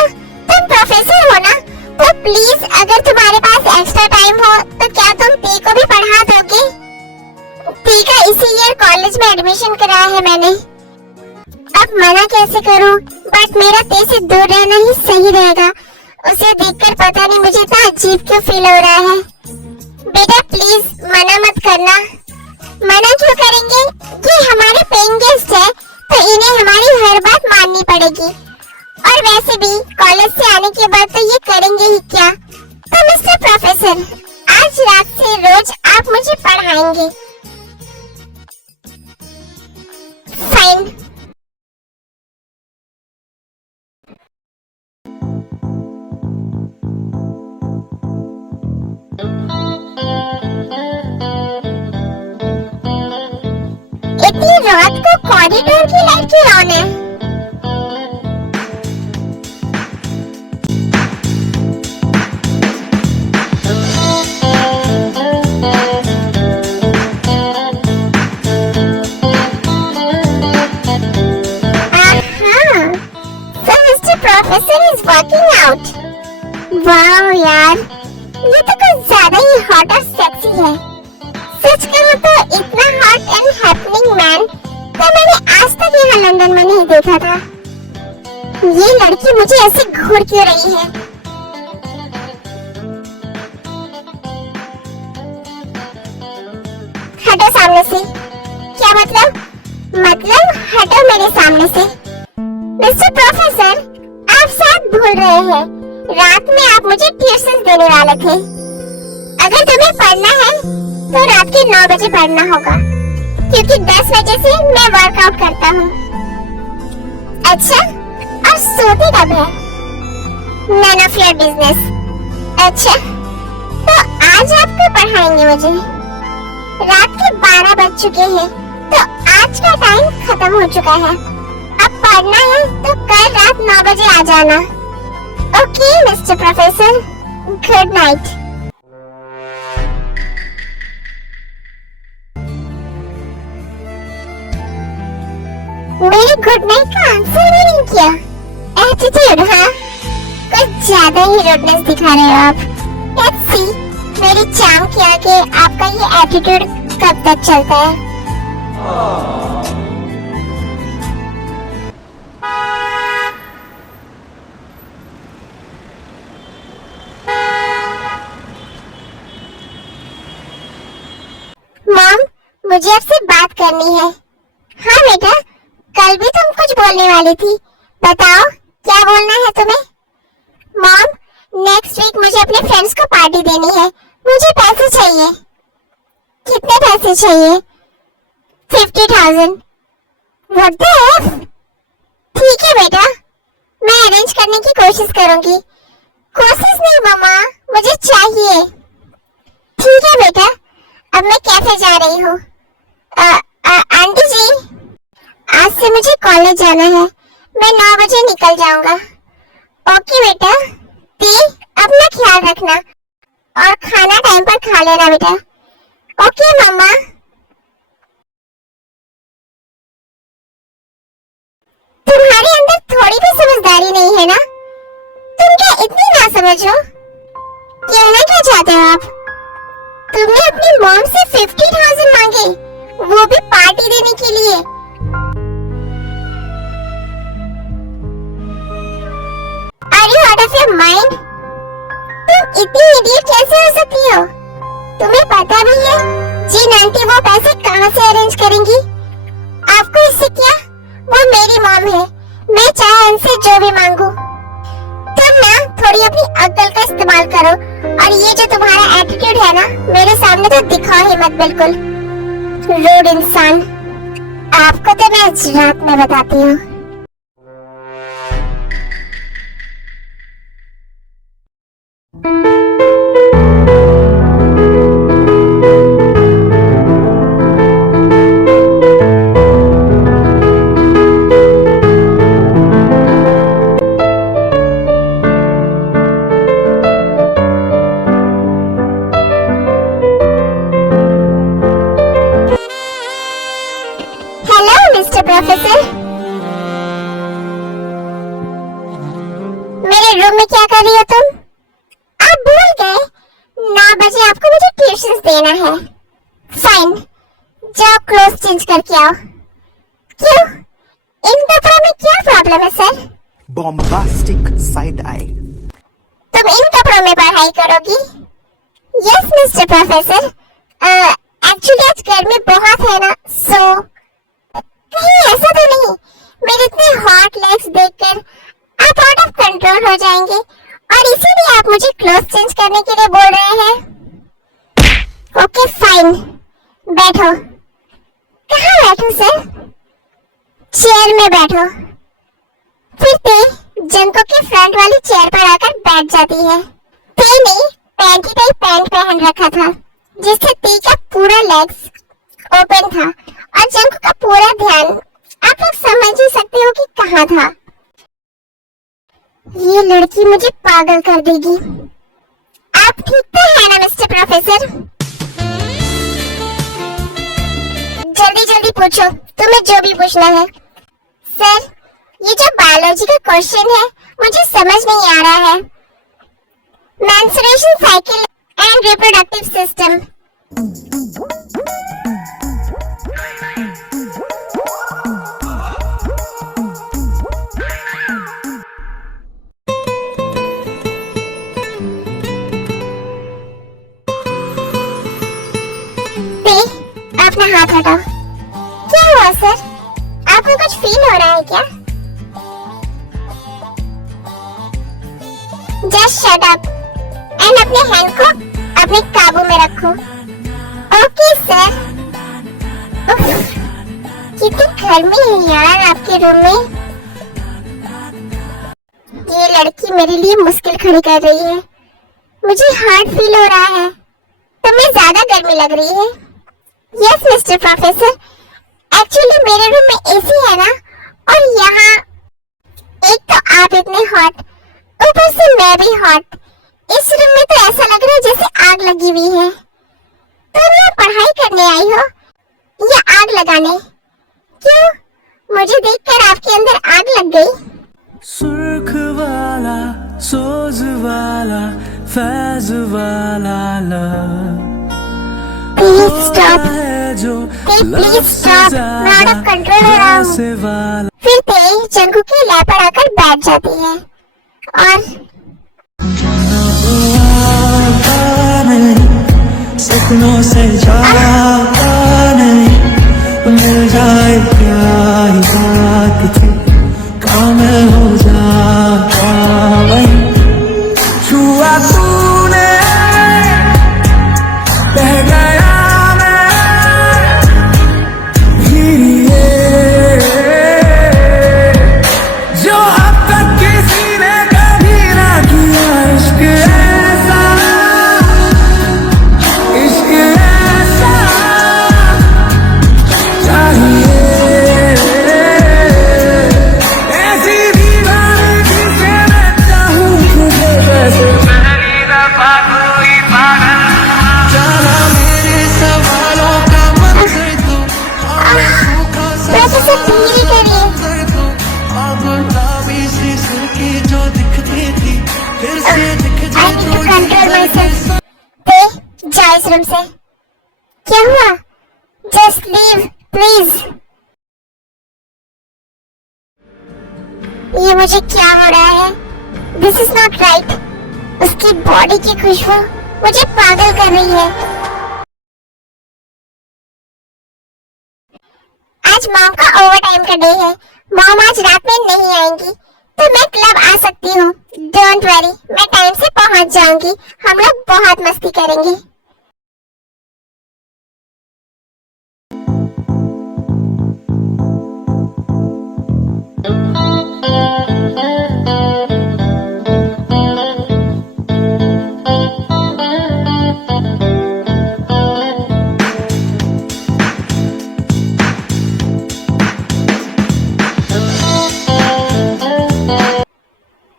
तुम प्रोफेसर हो ना, तो प्लीज अगर तुम्हारे पास एक्स्ट्रा टाइम हो तो क्या तुम ते को भी पढ़ा दोगे? ते का इसी ईयर कॉलेज में एडमिशन कराया है मैंने। अब मना कैसे करूं, बट मेरा ते से दूर रहना ही सही रहेगा। उसे देखकर पता नहीं मुझे इतना अजीब क्यों फील हो रहा है। बेटा प्लीज मना मत करना। मना क्यों करेंगे? ये हमारे पेइंग गेस्ट है, तो इन्हें हमारी हर बात माननी पड़ेगी। और वैसे भी कॉलेज से आने के बाद तो ये करेंगे ही क्या। तो मिस्टर प्रोफेसर, आज रात से रोज आप मुझे पढ़ाएंगे। फाइन। इतनी रात को कॉरिडोर की लाइट क्यों ऑन है? Professor is working out. Wow यार, ये तो कुछ ज्यादा ही हॉट और सेक्सी है। सच कहूं तो इतना हॉट एंड हैपनिंग मैन तो मैंने आज तक यहाँ लंदन में नहीं देखा था। ये लड़की मुझे ऐसे घूर क्यों रही है? हटो सामने से। क्या मतलब? मतलब हटो मेरे सामने से। मिस्टर प्रोफेसर, आप शायद भूल रहे हैं, रात में आप मुझे ट्यूशन देने वाले थे। अगर तुम्हें पढ़ना है तो रात के 9 बजे पढ़ना होगा, क्योंकि 10 बजे से मैं वर्कआउट करता हूँ। अच्छा, और सोते कब है? None of your business. अच्छा, तो आज आपको पढ़ाएंगे मुझे। रात के 12 बज चुके हैं, तो आज का टाइम खत्म हो चुका है। अब पढ़ना है तो कल रात 9 बजे आ जाना। Okay mister professor, good night. मेरे गुड नाइट का आंसर भी नहीं किया। एटीट्यूड, हाँ, कुछ ज्यादा ही रूडनेस दिखा रहे हो आप। लेट्स सी, मेरी चाम के आगे आपका ये एटीट्यूड कब तक चलता है। मुझे आपसे बात करनी है। हाँ बेटा, कल भी तुम कुछ बोलने वाली थी, बताओ क्या बोलना है तुम्हें? मॉम, नेक्स्ट वीक मुझे अपने फ्रेंड्स को पार्टी देनी है, मुझे पैसे चाहिए। कितने पैसे चाहिए? 50,000। What the F? ठीक है बेटा, मैं अरेंज करने की कोशिश करूंगी। कोशिश नहीं मम्मा, मुझे चाहिए। ठीक है बेटा, अब मैं कैफे जा रही हूँ। आंटी जी, आज से मुझे कॉलेज जाना है, मैं 9 बजे निकल जाऊंगा। ओके बेटा, ती अपना ख्याल रखना और खाना टाइम पर खा लेना बेटा। ओके मम्मा। तुम्हारे अंदर थोड़ी भी समझदारी नहीं है ना? तुम क्या इतनी नासमझ हो? कहना क्या चाहते हो आप? तुमने अपनी मॉम से 50,000 मांगे, वो भी पार्टी देने के लिए। Are you out of your mind? तुम इतनी इडियट कैसे हो सकती हो? तुम्हें पता भी है जिन आंटी वो पैसे कहाँ से अरेंज करेंगी? आपको इससे क्या? वो मेरी मॉम है, मैं चाहे उनसे जो भी मांगू। तुम ना थोड़ी अपनी अक्ल का इस्तेमाल करो, और ये जो तुम्हारा एटीट्यूड है ना, मेरे सामने तो दिखाओ ही मत बिल्कुल। रूड इंसान। आपको तो मैं आज रात में बताती हूँ। प्रोफेसर, मेरे रूम में क्या कर रही हो तुम? आप भूल गए 9 बजे आपको मुझे ट्यूशंस देना है। फाइन, जाओ क्लोथ चेंज करके आओ। क्यों? इन कपड़ों में क्या प्रॉब्लम है सर? Bombastic side eye. तुम इन कपड़ों में पढ़ाई करोगी? यस मिस्टर प्रोफेसर, एक्चुअली आज गर्मी बहुत है ना, सो कहीं ऐसा तो नहीं मेरे इतने हॉट लेग्स देखकर आप आउट ऑफ कंट्रोल हो जाएंगे और इसीलिए आप मुझे क्लोथ चेंज करने के लिए बोल रहे हैं? ओके फाइन, बैठो। कहाँ बैठूं सर? चेयर में बैठो। फिर ते जंको के फ्रंट वाली चेयर पर आकर बैठ जाती है। ते ने पैंटी टाइप पैंट पहन रखा था जिससे ते का पूरा लेग्स ओपन था और जंको का पूरा ध्यान आप लोग समझ ही सकते हो कि कहाँ था। ये लड़की मुझे पागल कर देगी। आप ठीक तो है ना मिस्टर प्रोफेसर? जल्दी जल्दी पूछो, तुम्हें जो भी पूछना है। सर, ये जो बायोलॉजी का क्वेश्चन है मुझे समझ नहीं आ रहा है। Menstruation cycle and reproductive system. अपना हाथ हटाओ। क्या हुआ सर? आपको कुछ फील हो रहा है क्या? जस्ट शट अप एंड अपने हैंड को अपने काबू में रखो। Okay sir. कितनी गर्मी है यार आपके रूम में। ये लड़की मेरे लिए मुश्किल खड़ी कर रही है। मुझे हार्ड फील हो रहा है। तुम्हें ज्यादा गर्मी लग रही है? यस मिस्टर प्रोफेसर, एक्चुअली मेरे रूम में एसी है ना, और यहाँ एक तो आप इतने हॉट, ऊपर से मैं भी हॉट। इस रूम में तो ऐसा लग रहा है जैसे आग लगी हुई है। तुम यहाँ पढ़ाई करने आई हो या आग लगाने? क्यों? मुझे देखकर आपके अंदर आग लग गई? सुर्ख वाला, सोज वाला, फैज वाला love. Please stop, please stop, मैं आउट ऑफ कंट्रोल हो रहा हूँ। फिर ते जंगू के लैब पर आकर बैठ जाती है और सपनों से जाता नहीं। हाँ मैं हो जाता वही छुआ तूने बह गया मैं ये जो अब तक किसी ने कभी ना किया इश्क ऐसा चाहिए ऐसी दीवानी जिसे मैं चाहूं तुझे वैसे पहली दफा कोई पागल जाना मेरे सवालों का मंजर तू वैसे से धीरे करिए। अब गुलाबी सी सिर की जो दिखती थी फिर से दिख I need to control जाए myself. ते जा इस रूम से। क्या हुआ? Just leave, please. ये मुझे क्या हो रहा है? This is not right. उसकी बॉडी की खुशबू मुझे पागल कर रही है। आज मॉम का ओवर टाइम का डे है। मॉम आज रात में नहीं आएंगी तो मैं क्लब आ सकती हूँ। डोंट वरी, मैं टाइम से पहुँच जाऊंगी। हम लोग बहुत मस्ती करेंगे।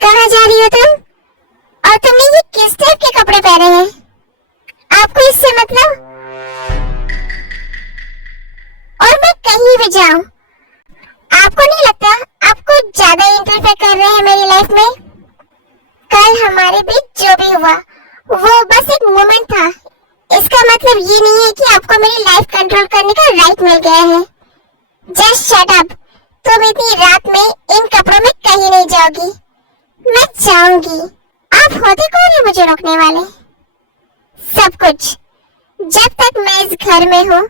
कहाँ जा रही हो तुम? और तुमने ये किस टाइप के कपड़े पहने हैं? आपको इससे मतलब? और मैं कहीं भी जाऊं, आपको नहीं लगता आपको ज्यादा इंटरफेयर कर रहे हैं मेरी लाइफ में? कल हमारे बीच जो भी हुआ वो बस एक मोमेंट था। इसका मतलब ये नहीं है कि आपको मेरी लाइफ कंट्रोल करने का राइट मिल गया है। Just shut up. तुम इतनी रात में इन कपड़ों में कहीं नहीं जाओगी। मैं जाऊंगी। आप होते कौन है मुझे रोकने वाले? सब कुछ। जब तक मैं इस घर में हूँ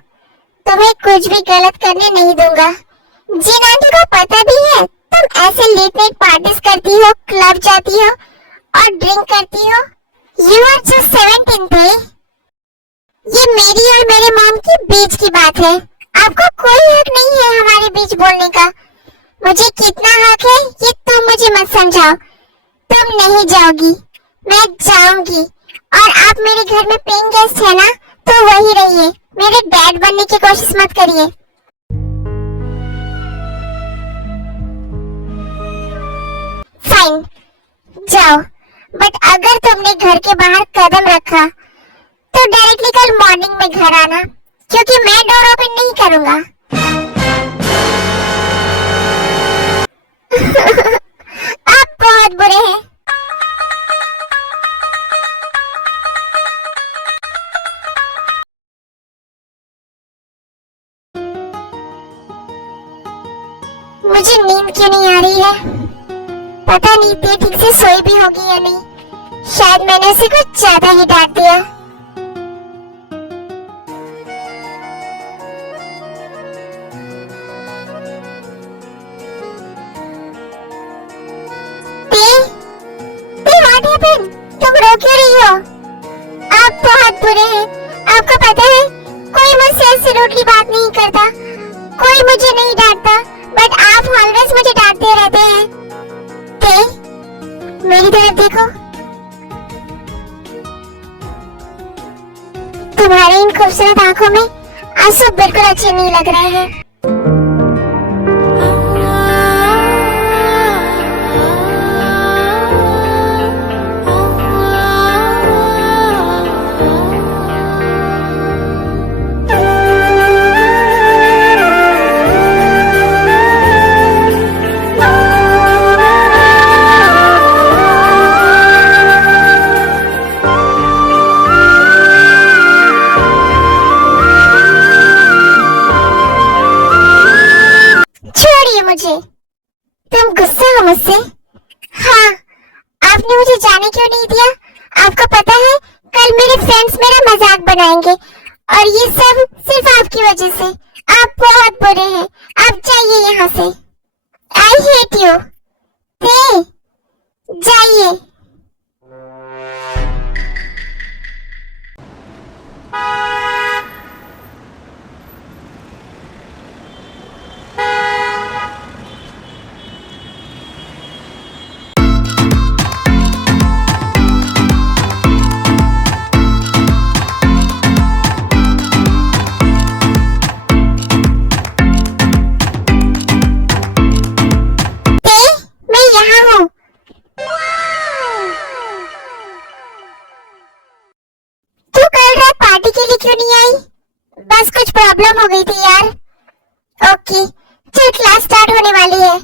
तुम्हें कुछ भी गलत करने नहीं दूंगा। जिन आंटी को पता भी है तुम ऐसे लेट नाइट पार्टीज करती हो, क्लब जाती हो और ड्रिंक करती हो। यू आर जस्ट 17 थे। ये मेरी और मेरे मॉम के बीच की बात है। आपको कोई हक नहीं है हमारे बीच बोलने का। मुझे कितना हक है ये तुम मुझे मत समझाओ। तुम नहीं जाओगी, मैं जाऊंगी। और आप मेरे घर में पेइंग गेस्ट है ना, तो वही रहिए। मेरे डैड बनने की कोशिश मत करिए। फाइन, जाओ। बट अगर तुमने घर के बाहर कदम रखा तो डायरेक्टली कल मॉर्निंग में घर आना, क्योंकि मैं डोर ओपन नहीं करूंगा। आप बहुत बुरे हैं। मुझे नींद क्यों नहीं आ रही है? पता नहीं ते ठीक से सोई भी होगी या नहीं। शायद मैंने उसे कुछ ज्यादा ही डांट दिया। तुम रो क्यों रही हो? आप बहुत बुरे हैं। आपको पता है कोई मुझसे ऐसी रूडली बात नहीं करता, कोई मुझे नहीं डांटता, बट आप ऑलवेज मुझे डांटते रहते हैं। ते, मेरी तरफ देखो। तुम्हारी इन खूबसूरत आंखों में आंसू बिल्कुल अच्छे नहीं लग रहे हैं। मुझे तुम गुस्सा हो मुझसे? हाँ, आपने मुझे जाने क्यों नहीं दिया? आपको पता है कल मेरे फ्रेंड्स मेरा मजाक बनाएंगे और ये सब सिर्फ आपकी वजह से। आप बहुत बुरे हैं। आप जाइए यहाँ से। I hate you. जाइए। मैं यहाँ हूँ। तू कल रात पार्टी के लिए क्यों नहीं आई? बस कुछ प्रॉब्लम हो गई थी यार। ओके, चल क्लास स्टार्ट होने वाली है।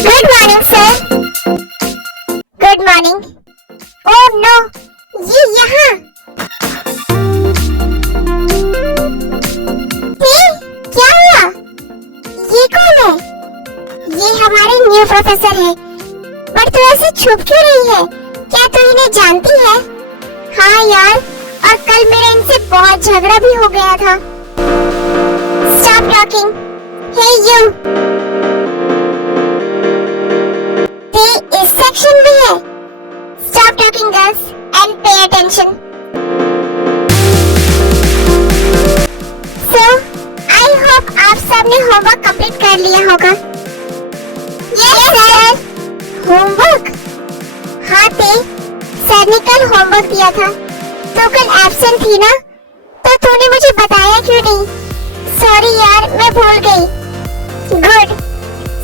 Good morning sir. Good morning. Oh no, ये यहाँ। क्या हुआ? ये कौन है? ये हमारे न्यू प्रोफेसर है। पर तू ऐसे छुप क्यों रही है? क्या तू इन्हें जानती है? हाँ यार, और कल मेरा इनसे बहुत झगड़ा भी हो गया था। Stop talking. Hey you. इस सेक्शन में है। Stop talking girls and pay attention. So I hope आप सबने होमवर्क कंप्लीट कर लिया होगा। Yes sir. होमवर्क? हाँ ते, सर ने कल होमवर्क दिया था। तो कल एब्सेंट थी ना, तो तूने मुझे बताया क्यों नहीं? सॉरी यार, मैं भूल गई। गुड।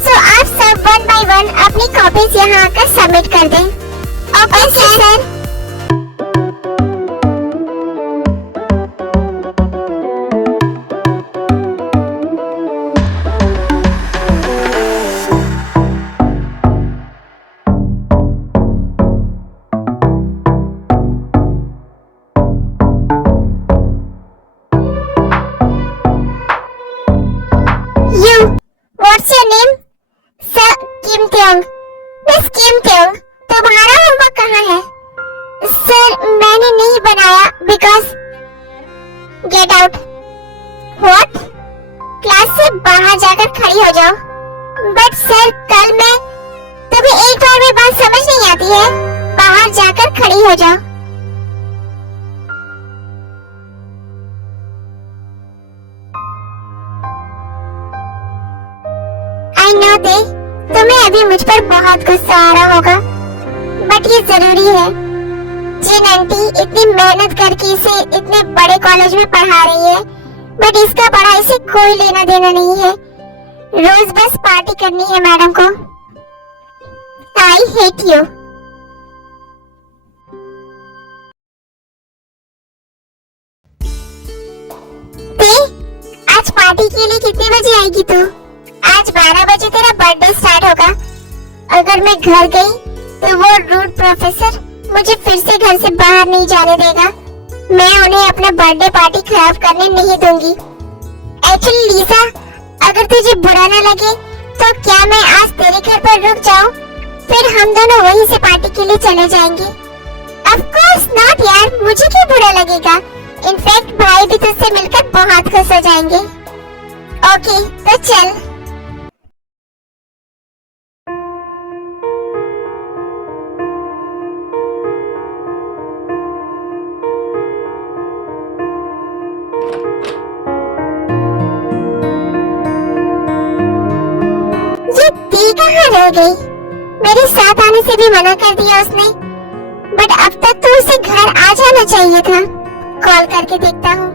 सो आप सब 1 by 1 अपनी कॉपीज यहाँ आकर सबमिट कर दें। Okay sir. You, what's your name? Sir Kim Tyong. Miss Kim Tyong, तुम्हारा होमवर्क कहाँ है? सर मैंने नहीं बनाया because. Get out. What? Class से बाहर जाकर खड़ी हो जाओ। बट सर कल मैं। तुम्हें एक बार में बात समझ नहीं आती है? बाहर जाकर खड़ी हो जाओ। आई नो दे, तुम्हें अभी मुझ पर बहुत गुस्सा आ रहा होगा, बट ये जरूरी है। जिन आंटी इतनी मेहनत करके इसे इतने बड़े कॉलेज में पढ़ा रही है, बट इसका पढ़ाई से कोई लेना देना नहीं है। रोज बस पार्टी करनी है मैडम को। I hate you. आज पार्टी के लिए कितने बजे आएगी तू? आज 12 बजे तेरा बर्थडे स्टार्ट होगा। अगर मैं घर गई तो वो रूड प्रोफेसर मुझे फिर से घर से बाहर नहीं जाने देगा। मैं उन्हें अपना बर्थडे पार्टी खराब करने नहीं दूंगी। एक्चुअली लीसा, अगर तुझे बुरा ना लगे तो क्या मैं आज तेरे घर पर रुक जाऊं? फिर हम दोनों वहीं से पार्टी के लिए चले जाएंगे। ऑफ कोर्स नॉट यार, मुझे क्यों बुरा लगेगा? इनफैक्ट भाई भी तुझसे मिलकर बहुत खुश हो जाएंगे। ओके तो चल। कहाँ रह गई? मेरे साथ आने से भी मना कर दिया उसने। बट अब तक तो उसे घर आ जाना चाहिए था। कॉल करके देखता हूँ।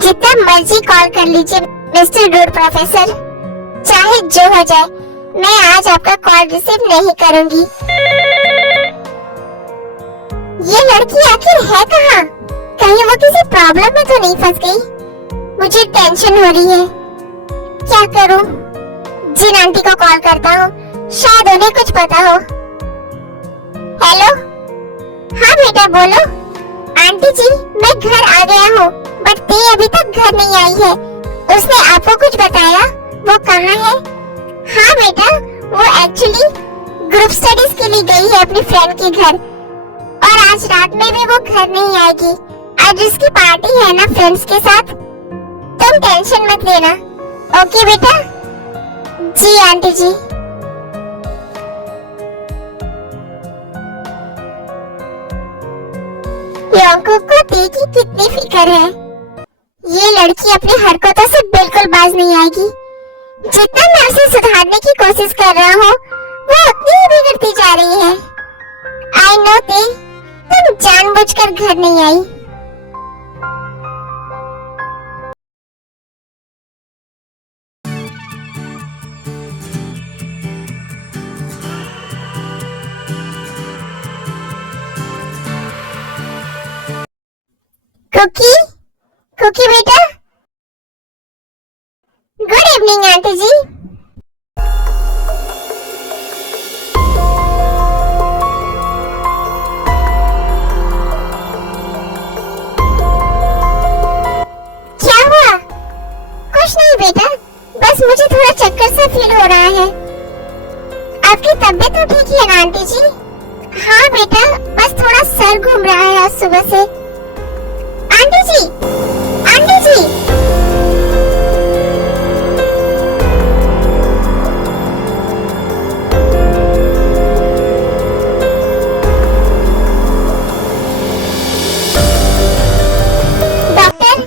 जितना मर्जी कॉल कर लीजिए मिस्टर रूड प्रोफेसर, चाहे जो हो जाए, मैं आज आपका कॉल रिसीव नहीं करूंगी। ये लड़की आखिर है कहाँ? कहीं वो किसी प्रॉब्लम में तो नहीं फंस गई? मुझे टेंशन हो रही है। क्या करूं? जिन आंटी को कॉल करता हूँ, शायद उन्हें कुछ पता हो। हेलो, हाँ बेटा बोलो। आंटी जी, मैं घर आ गया हूँ, बट ते अभी तक घर नहीं आई है। उसने आपको कुछ बताया? वो कहाँ है? हाँ बेटा, वो एक्चुअली ग्रुप स्टडीज के लिए गई है अपनी फ्रेंड के घर, और आज रात में भी वो घर नहीं आएगी। आज उसकी पार्टी है ना फ्रेंड्स के साथ। तुम टेंशन मत लेना, ओके बेटा? जी आंटी जी। योंकुक को ते की कितनी फिक्र है। ये लड़की अपनी हरकतों से बिल्कुल बाज नहीं आएगी। जितना मैं उसे सुधारने की कोशिश कर रहा हूँ, वो उतनी ही बिगड़ती जा रही है। आई नो ते, तुम जानबूझकर घर नहीं आई। कुकी, कुकी बेटा। गुड इवनिंग आंटी जी। क्या हुआ? कुछ नहीं बेटा, बस मुझे थोड़ा चक्कर सा फील हो रहा है। आपकी तबीयत तो ठीक है ना आंटी जी? हाँ बेटा, बस थोड़ा सर घूम रहा है आज सुबह से। आंटी जी, आंटी जी। डॉक्टर,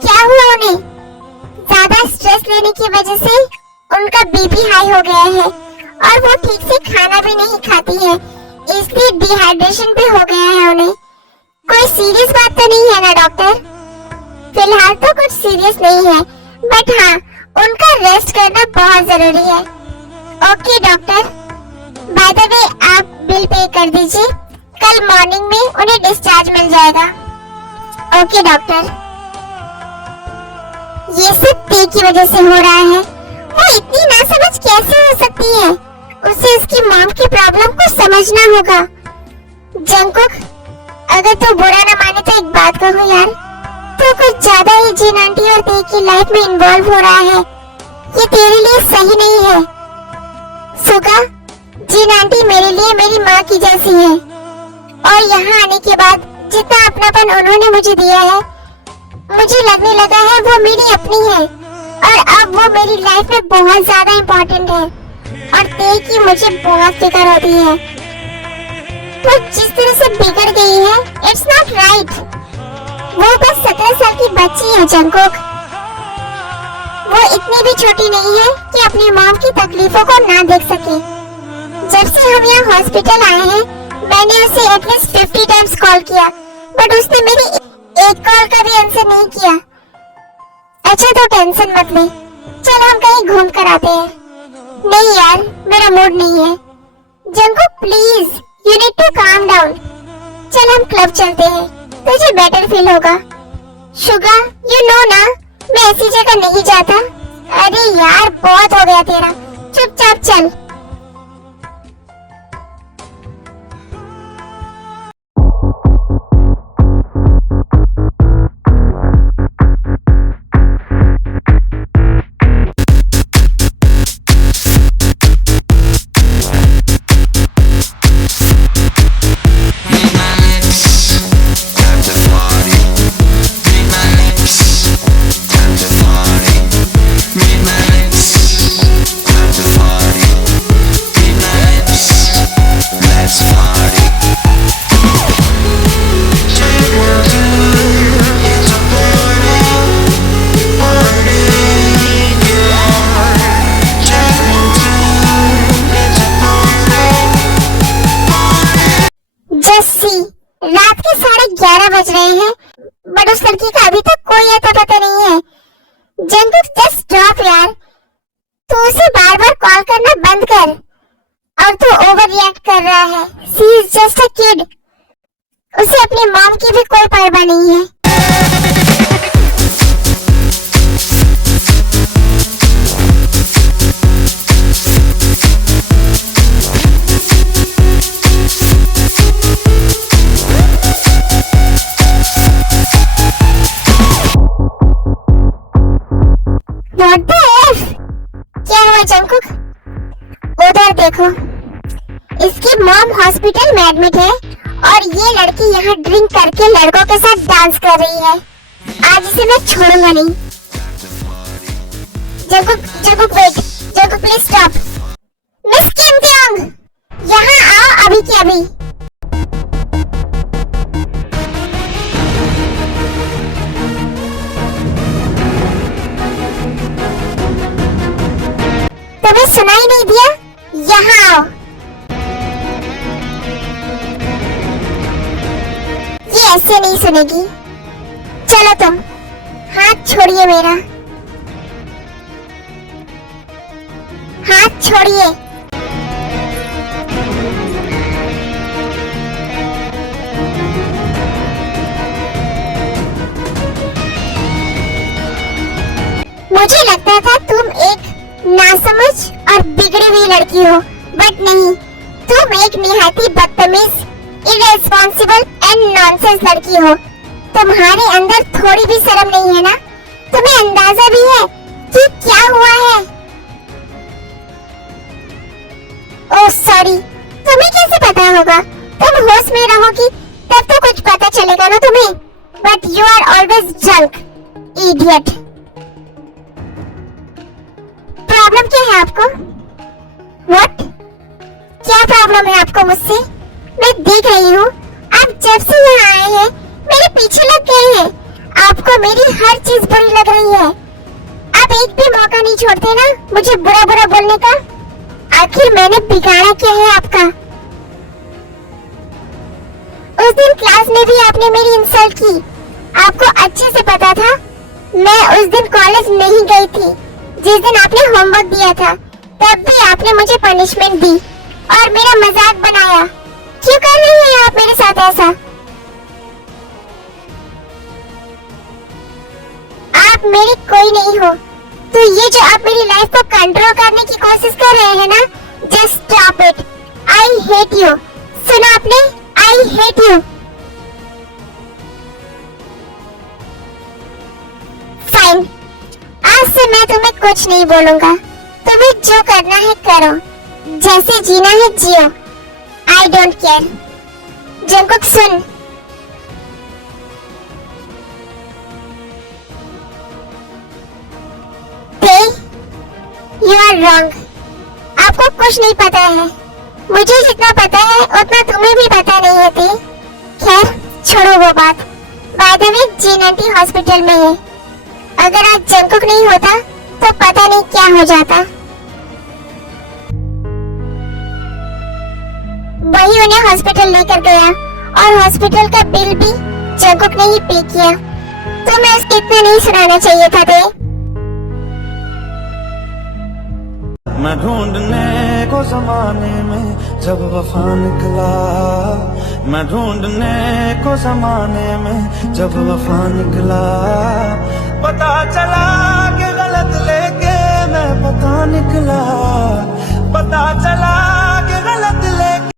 क्या हुआ उन्हें? ज्यादा स्ट्रेस लेने की वजह से उनका बीपी हाई हो गया है, और वो ठीक से खाना भी नहीं खाती है, इसलिए डिहाइड्रेशन भी हो गया है उन्हें। कोई सीरियस बात तो नहीं है ना डॉक्टर? फिलहाल तो कुछ सीरियस नहीं है, बट हाँ, उनका रेस्ट करना बहुत जरूरी है। Okay doctor. By the way, आप बिल पे कर दीजिए, कल मॉर्निंग में उन्हें डिस्चार्ज मिल जाएगा। Okay doctor. ये सब ते की वजह से हो रहा है। वो इतनी नासमझ कैसे हो सकती है? उसे उसकी मॉम की प्रॉब्लम को समझना होगा। जंकुक, अगर तू बुरा ना माने तो एक बात कहूँ यार, तो कुछ ज्यादा ही जिन आंटी और ते की लाइफ में इन्वॉल्व हो रहा है। ये तेरे लिए सही नहीं है। सुगा, जिन आंटी मेरे लिए मेरी माँ की जैसी है, और यहाँ आने के बाद जितना अपनापन उन्होंने मुझे दिया है, मुझे लगने लगा है वो मेरी अपनी है, और अब वो मेरी लाइफ में बहुत ज्यादा इम्पोर्टेंट है। और ते की मुझे बहुत फिक्र होती है। वो जिस तरह से बिगड़ गई है, इट्स नॉट राइट। वो बस 17 साल की बच्ची है जंकुक। वो इतनी भी छोटी नहीं है कि अपनी मॉम की तकलीफों को ना देख सके। जब से हम यहाँ हॉस्पिटल आए हैं, मैंने उसे एटलीस्ट 50 टाइम्स कॉल किया, बट उसने मेरी एक कॉल का भी आंसर नहीं किया। अच्छा तो टेंशन मत ले, चल हम कहीं घूम कर आते हैं। नहीं यार, मेरा मूड नहीं है। Jungkook please, you need to calm down. चल हम क्लब चलते हैं, तुझे बेटर फील होगा। शुगा, यू नो ना, मैं ऐसी जगह नहीं जाता। अरे यार, बहुत हो गया तेरा, चुपचाप चल। रात के 11:30 बज रहे हैं, बट उस लड़की का अभी तक कोई अता पता नहीं है। जंकुक जस्ट स्टॉप यार, तू उसे बार बार कॉल करना बंद कर। और तू ओवर रिएक्ट कर रहा है। She is just a kid. उसे अपनी मॉम की भी कोई परवाह नहीं है। देखो, इसकी मॉम हॉस्पिटल में एडमिट है और ये लड़की यहाँ ड्रिंक करके लड़कों के साथ डांस कर रही है। आज इसे मैं छोड़ूंगा नहीं। Jungkook wait, Jungkook please stop. Miss Kim Jong, यहाँ आओ अभी की अभी। तुम्हें सुनाई नहीं दिया? यहाँ आओ। ये ऐसे नहीं सुनेगी। चलो तुम, हाथ छोड़िए मेरा, हाथ छोड़िए। मुझे लगता था तुम एक नासमझ और बिगड़ी हुई लड़की हो, बट नहीं, तुम एक निहायती बदतमीज, इररेस्पॉन्सिबल एंड नॉनसेंस लड़की हो। तुम्हारे अंदर थोड़ी भी शर्म नहीं है ना? तुम्हें अंदाजा भी है कि क्या हुआ है? ओह सॉरी, तुम्हें कैसे पता होगा? तुम होश में रहोगी तब तो कुछ पता चलेगा ना तुम्हें। But you are always drunk, idiot. Problem क्या है आपको? व्हाट? क्या प्रॉब्लम है आपको मुझसे? मैं देख रही हूँ आप जब से यहाँ आए हैं मेरे पीछे लग गए हैं। आपको मेरी हर चीज बुरी लग रही है। आप एक भी मौका नहीं छोड़ते ना मुझे बुरा बुरा बोलने का। आखिर मैंने बिगाड़ा क्या है आपका? उस दिन क्लास में भी आपने मेरी इंसल्ट की। आपको अच्छे से पता था मैं उस दिन कॉलेज नहीं गई थी। जिस दिन आपने होमवर्क दिया था तब भी आपने मुझे पनिशमेंट दी और मेरा मजाक बनाया। क्यों कर रही हैं आप मेरे साथ ऐसा? आप मेरे कोई नहीं हो, तो ये जो आप मेरी लाइफ को कंट्रोल करने की कोशिश कर रहे हैं ना, just stop it. I hate you. सुना आपने? I hate you. फाइन, आज से मैं तुम्हें कुछ नहीं बोलूंगा। तुम्हें जो करना है करो, जैसे जीना है जियो। I don't care. जंकुक सुन, यू आर रॉन्ग। आपको कुछ नहीं पता है। मुझे जितना पता है उतना तुम्हें भी पता नहीं है थी। खैर छोड़ो वो बात। By the way GNT hospital में है। अगर आज जंकुक नहीं होता तो पता नहीं क्या हो जाता। वही उन्हें हॉस्पिटल लेकर गया और हॉस्पिटल का बिल भी जंकुक ने ही पे किया। तो मैं उसको इतना नहीं सुनाना चाहिए था। दे मैं ढूंढने को जमाने में जब वफा निकला, मैं ढूंढने को जमाने में जब वफा निकला, पता चला कि गलत लेके मैं पता निकला, पता चला कि गलत लेके